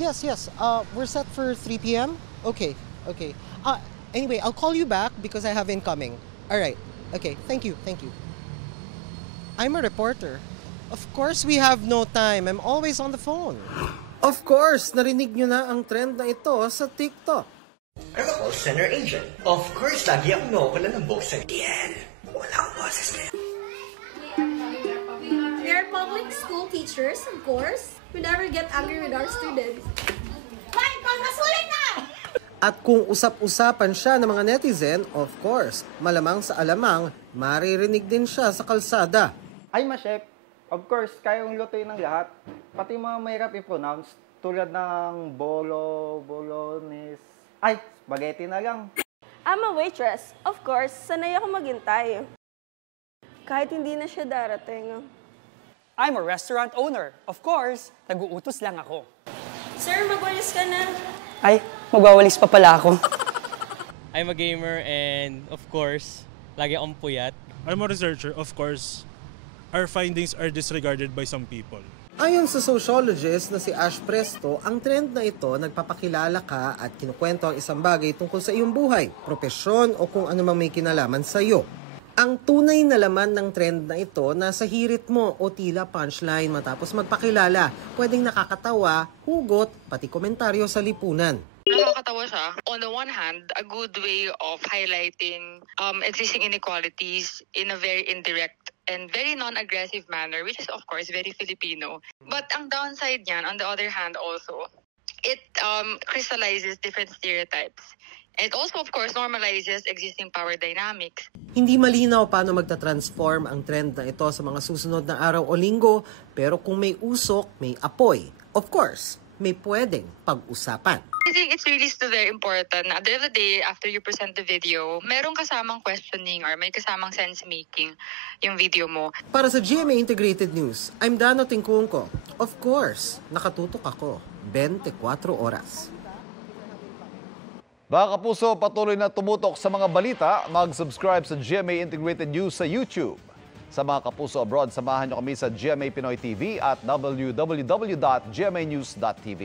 Yes, yes. We're set for 3 p.m. Okay, okay. Anyway, I'll call you back because I have incoming. All right. Okay, thank you, thank you. I'm a reporter. Of course we have no time. I'm always on the phone. Of course, narinig nyo na ang trend na ito sa TikTok. I'm a call center agent. Of course, lagi akong nakukulan ng boses. DL, walang boses na yan. We are public school teachers, of course. We never get angry with our students. Hoy, pagmasulit na! At kung usap-usapan siya ng mga netizen, of course, malamang sa alamang, maririnig din siya sa kalsada. Ay, ma-chef, of course, kaya kong lutuin ng lahat. Pati mga mahirap i-pronounce, tulad ng bolognese. Ay, spaghetti na lang. I'm a waitress. Of course, sanay ako maghintay. Kahit hindi na siya darating. I'm a restaurant owner. Of course, nag-uutos lang ako. Sir, magwalis ka na. Ay, magwawalis pa pala ako. I'm a gamer and of course, lagi akong puyat. I'm a researcher, of course. Our findings are disregarded by some people. Ayon sa sociologist na si Ash Presto, ang trend na ito nagpapakilala ka at kinukwento ang isang bagay tungkol sa iyong buhay, propesyon o kung ano mang may kinalaman sa iyo. Ang tunay na laman ng trend na ito nasa hirit mo o tila punchline matapos magpakilala. Pwedeng nakakatawa, hugot, pati komentaryo sa lipunan. Nakakatawa siya. On the one hand, a good way of highlighting existing inequalities in a very indirect and very non-aggressive manner, which is of course very Filipino. But ang downside niyan, on the other hand also, it crystallizes different stereotypes. It also, of course, normalizes existing power dynamics. Hindi malinaw paano magta-transform ang trend na ito sa mga susunod na araw o linggo, pero kung may usok, may apoy. Of course, may pwedeng pag-usapan. I think it's really still very important na at the end of the day, after you present the video, merong kasamang questioning or may kasamang sense-making yung video mo. Para sa GMA Integrated News, I'm Dano Tingkungko. Of course, nakatutok ako 24 oras. Mga kapuso, patuloy na tumutok sa mga balita. Mag-subscribe sa GMA Integrated News sa YouTube. Sa mga kapuso abroad, samahan niyo kami sa GMA Pinoy TV at www.gmanews.tv.